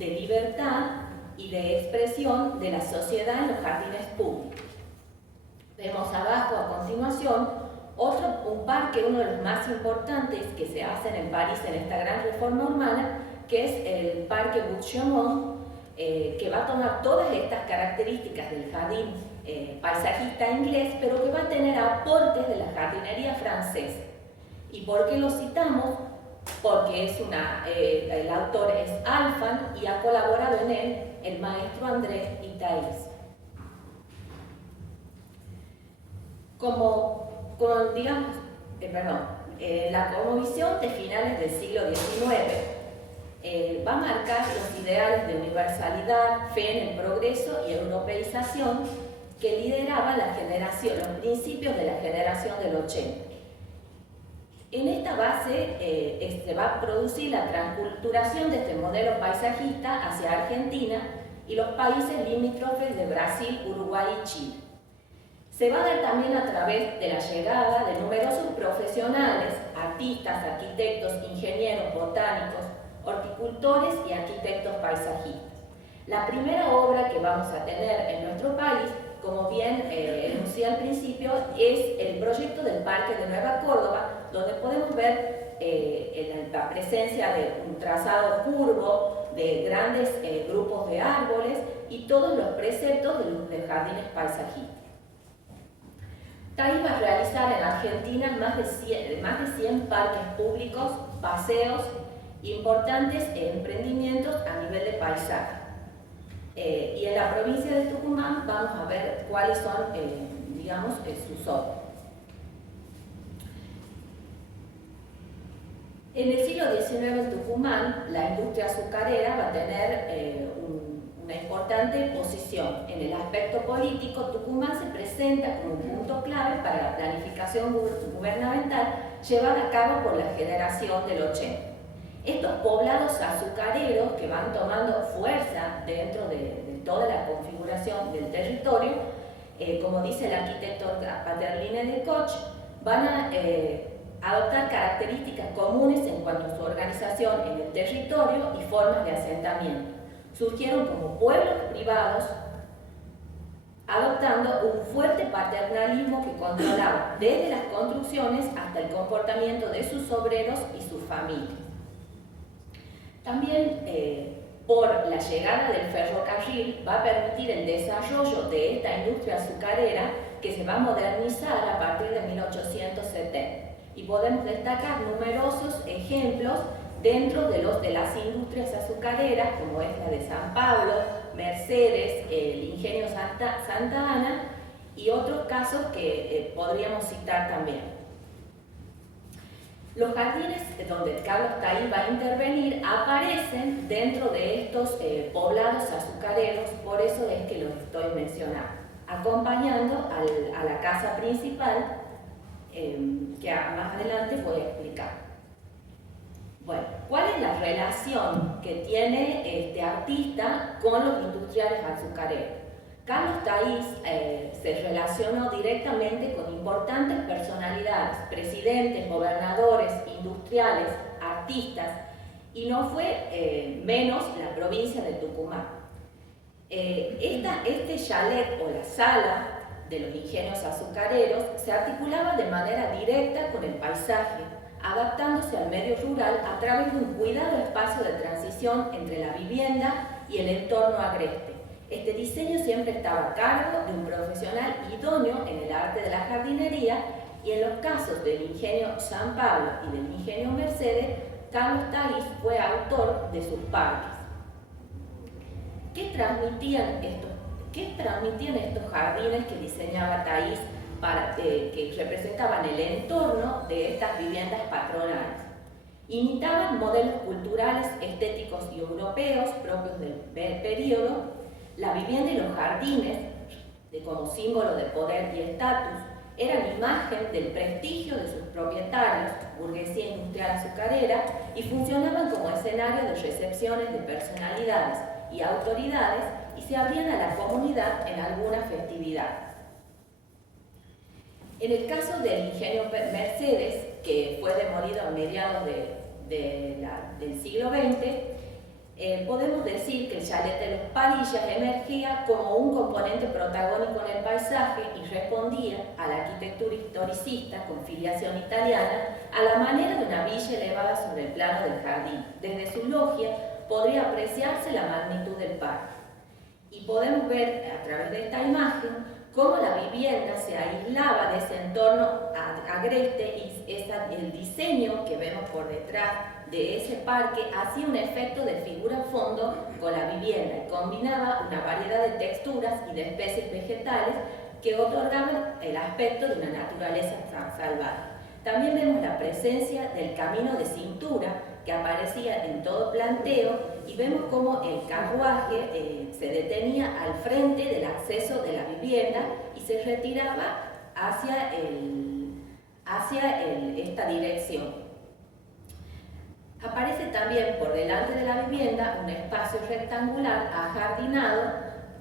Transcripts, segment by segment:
de libertad y de expresión de la sociedad en los jardines públicos. Vemos abajo a continuación un parque, uno de los más importantes que se hacen en París en esta gran reforma urbana, que es el Parque Buttes-Chaumont, que va a tomar todas estas características del jardín paisajista inglés, pero que va a tener aportes de la jardinería francesa. ¿Y por qué lo citamos? Porque el autor es Alphand y ha colaborado en él el maestro Andrés Itaís. La cosmovisión de finales del siglo XIX va a marcar los ideales de universalidad, fe en el progreso y europeización que lideraban los principios de la generación del 80. En esta base se va a producir la transculturación de este modelo paisajista hacia Argentina y los países limítrofes de Brasil, Uruguay y Chile. Se va a dar también a través de la llegada de numerosos profesionales, artistas, arquitectos, ingenieros, botánicos, horticultores y arquitectos paisajistas. La primera obra que vamos a tener en nuestro país, como bien enuncié al principio, es el proyecto del Parque de Nueva Córdoba, donde podemos ver la presencia de un trazado curvo, de grandes grupos de árboles y todos los preceptos de jardines paisajistas. Taís va a realizar en Argentina más de 100 parques públicos, paseos, importantes emprendimientos a nivel de paisaje. Y en la provincia de Tucumán vamos a ver cuáles son, sus obras. En el siglo XIX en Tucumán, la industria azucarera va a tener una importante posición. En el aspecto político, Tucumán se presenta como un punto clave para la planificación gubernamental llevada a cabo por la generación del 80. Estos poblados azucareros que van tomando fuerza dentro de toda la configuración del territorio, como dice el arquitecto Paterline de Koch, van a adoptar características comunes en cuanto a su organización en el territorio y formas de asentamiento. Surgieron como pueblos privados, adoptando un fuerte paternalismo que controlaba desde las construcciones hasta el comportamiento de sus obreros y sus familias. También por la llegada del ferrocarril va a permitir el desarrollo de esta industria azucarera que se va a modernizar a partir de 1870. Y podemos destacar numerosos ejemplos dentro de las industrias azucareras, como es la de San Pablo, Mercedes, el ingenio Santa Ana y otros casos que podríamos citar también. Los jardines donde Carlos Taís va a intervenir aparecen dentro de estos poblados azucareros, por eso es que los estoy mencionando, acompañando a la casa principal, que más adelante voy a explicar. Bueno, ¿cuál es la relación que tiene este artista con los industriales azucareros? Carlos Taís se relacionó directamente con importantes personalidades, presidentes, gobernadores, industriales, artistas, y no fue menos la provincia de Tucumán. Este chalet o la sala de los ingenios azucareros se articulaba de manera directa con el paisaje, adaptándose al medio rural a través de un cuidado espacio de transición entre la vivienda y el entorno agreste. Este diseño siempre estaba a cargo de un profesional idóneo en el arte de la jardinería, y en los casos del ingenio San Pablo y del ingenio Mercedes, Carlos Taís fue autor de sus parques. ¿Qué transmitían estos jardines que diseñaba Taís que representaban el entorno de estas viviendas patronales? Imitaban modelos culturales, estéticos y europeos propios del periodo. La vivienda y los jardines, como símbolo de poder y estatus, eran imagen del prestigio de sus propietarios, burguesía industrial azucarera, y funcionaban como escenario de recepciones de personalidades y autoridades, y se abrían a la comunidad en alguna festividad. En el caso del ingenio Mercedes, que fue demolido a mediados del siglo XX, podemos decir que el chalet de los Padillas emergía como un componente protagónico en el paisaje y respondía a la arquitectura historicista con filiación italiana a la manera de una villa elevada sobre el plano del jardín. Desde su logia podría apreciarse la magnitud del parque. Y podemos ver a través de esta imagen cómo la vivienda se aislaba de ese entorno agreste y el diseño que vemos por detrás de ese parque hacía un efecto de figura-fondo con la vivienda y combinaba una variedad de texturas y de especies vegetales que otorgaban el aspecto de una naturaleza salvaje. También vemos la presencia del camino de cintura que aparecía en todo planteo y vemos cómo el carruaje se detenía al frente del acceso de la vivienda y se retiraba hacia esta dirección. Aparece también por delante de la vivienda un espacio rectangular ajardinado,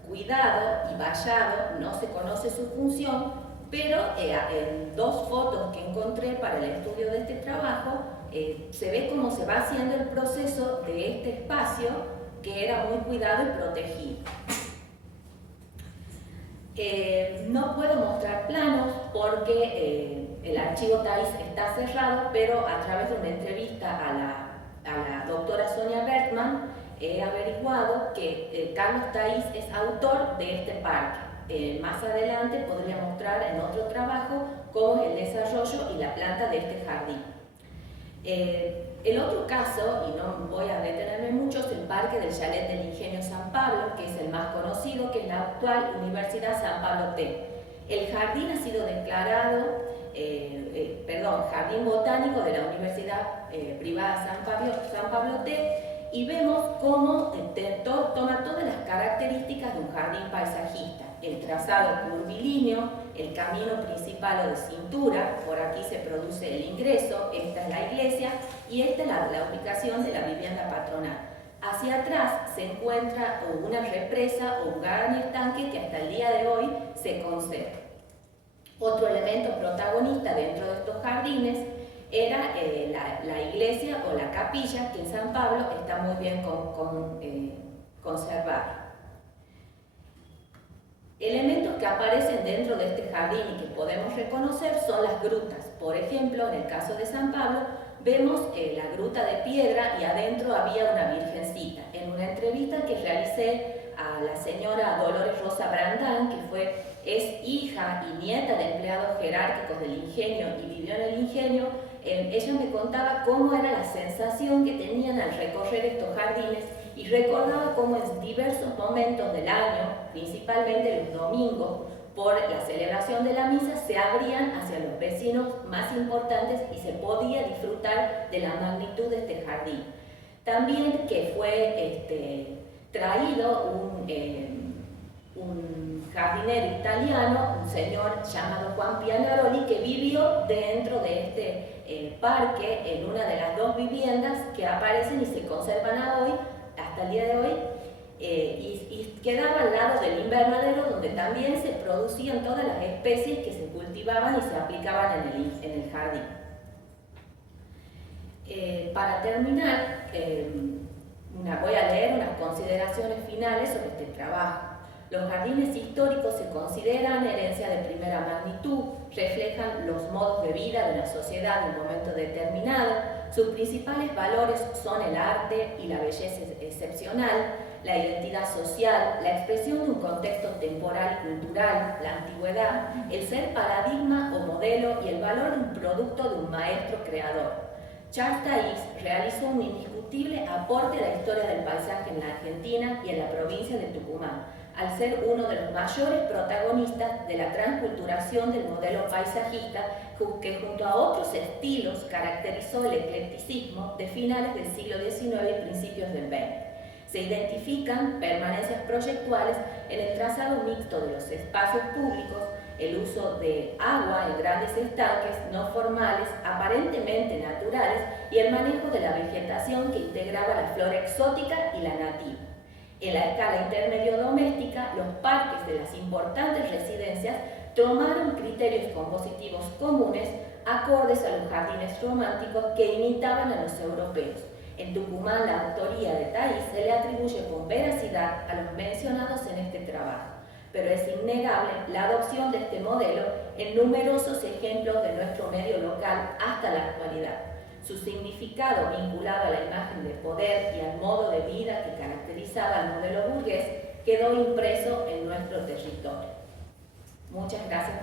cuidado y vallado, no se conoce su función, pero en dos fotos que encontré para el estudio de este trabajo se ve cómo se va haciendo el proceso de este espacio que era muy cuidado y protegido. No puedo mostrar planos porque el archivo TAIS está cerrado, pero a través de una entrevista a la doctora Sonia Bertman he averiguado que Carlos TAIS es autor de este parque. Más adelante podría mostrar en otro trabajo cómo es el desarrollo y la planta de este jardín. El otro caso, y no voy a detenerme mucho, es el Parque del Chalet del Ingenio San Pablo, que es el más conocido, que es la actual Universidad San Pablo T. El jardín ha sido declarado, Jardín Botánico de la Universidad Privada San Pablo T, y vemos cómo toma todas las características de un jardín paisajista. El trazado curvilíneo, el camino principal o de cintura, por aquí se produce el ingreso, esta es la iglesia y esta es la ubicación de la vivienda patronal. Hacia atrás se encuentra una represa o un gran estanque que hasta el día de hoy se conserva. Otro elemento protagonista dentro de estos jardines era la iglesia o la capilla, que en San Pablo está muy bien conservada. Elementos que aparecen dentro de este jardín y que podemos reconocer son las grutas. Por ejemplo, en el caso de San Pablo, vemos la gruta de piedra y adentro había una virgencita. En una entrevista que realicé a la señora Dolores Rosa Brandán, que es hija y nieta de empleados jerárquicos del ingenio y vivió en el ingenio, ella me contaba cómo era la sensación que tenían al recorrer estos jardines y recordaba cómo en diversos momentos del año, principalmente los domingos, por la celebración de la misa, se abrían hacia los vecinos más importantes y se podía disfrutar de la magnitud de este jardín. También que fue traído un jardinero italiano, un señor llamado Juan Pianaroli, que vivió dentro de este parque en una de las dos viviendas que aparecen y se conservan hasta el día de hoy, y quedaba al lado del invernadero donde también se producían todas las especies que se cultivaban y se aplicaban en el jardín. Para terminar, voy a leer unas consideraciones finales sobre este trabajo. Los jardines históricos se consideran herencia de primera magnitud, reflejan los modos de vida de una sociedad en un momento determinado. Sus principales valores son el arte y la belleza excepcional, la identidad social, la expresión de un contexto temporal y cultural, la antigüedad, el ser paradigma o modelo y el valor de un producto de un maestro creador. Charles TAIS realizó un indiscutible aporte a la historia del paisaje en la Argentina y en la provincia de Tucumán, al ser uno de los mayores protagonistas de la transculturación del modelo paisajista que junto a otros estilos caracterizó el eclecticismo de finales del siglo XIX y principios del XX. Se identifican permanencias proyectuales en el trazado mixto de los espacios públicos, el uso de agua en grandes estanques no formales, aparentemente naturales, y el manejo de la vegetación que integraba la flora exótica y la nativa. En la escala intermedio-doméstica, los parques de las importantes residencias tomaron criterios compositivos comunes acordes a los jardines románticos que imitaban a los europeos. En Tucumán, la autoría de Thaís se le atribuye con veracidad a los mencionados en este trabajo, pero es innegable la adopción de este modelo en numerosos ejemplos de nuestro medio local hasta la actualidad. Su significado vinculado a la imagen de poder y al modo de vida que caracterizaba al modelo burgués quedó impreso en nuestro territorio. Muchas gracias.